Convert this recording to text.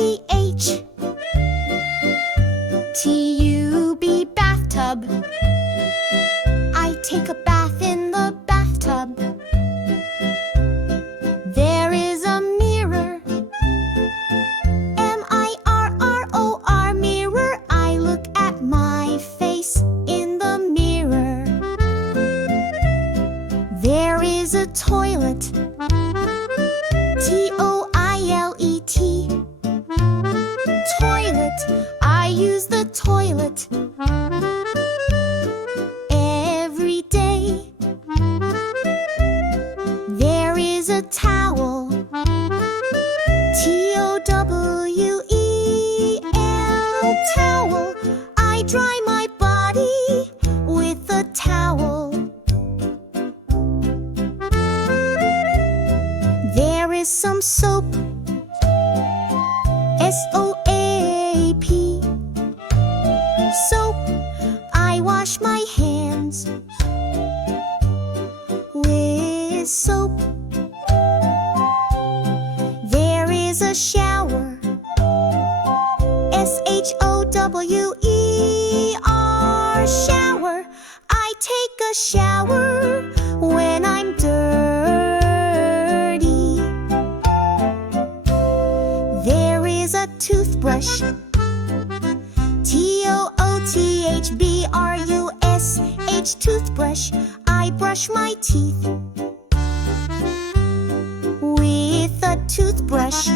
T-H T-U-B bathtub I take a bath in the bathtub There is a mirror M-I-R-R-O-R mirror I look at my face in the mirror There is a toilet T-O-I-L-E-T Toilet I use the toilet every day There is a towel T-O-W-E-L Towel I dry my body with a towel There is some soap S-O-A-P Soap I wash my hands with soap There is a shower S-H-O-W-E-R Shower I take a shower when I'm dirty There is a toothbrush T-O-O-T-H-B-R-U-S-H Toothbrush I brush my teeth with a toothbrush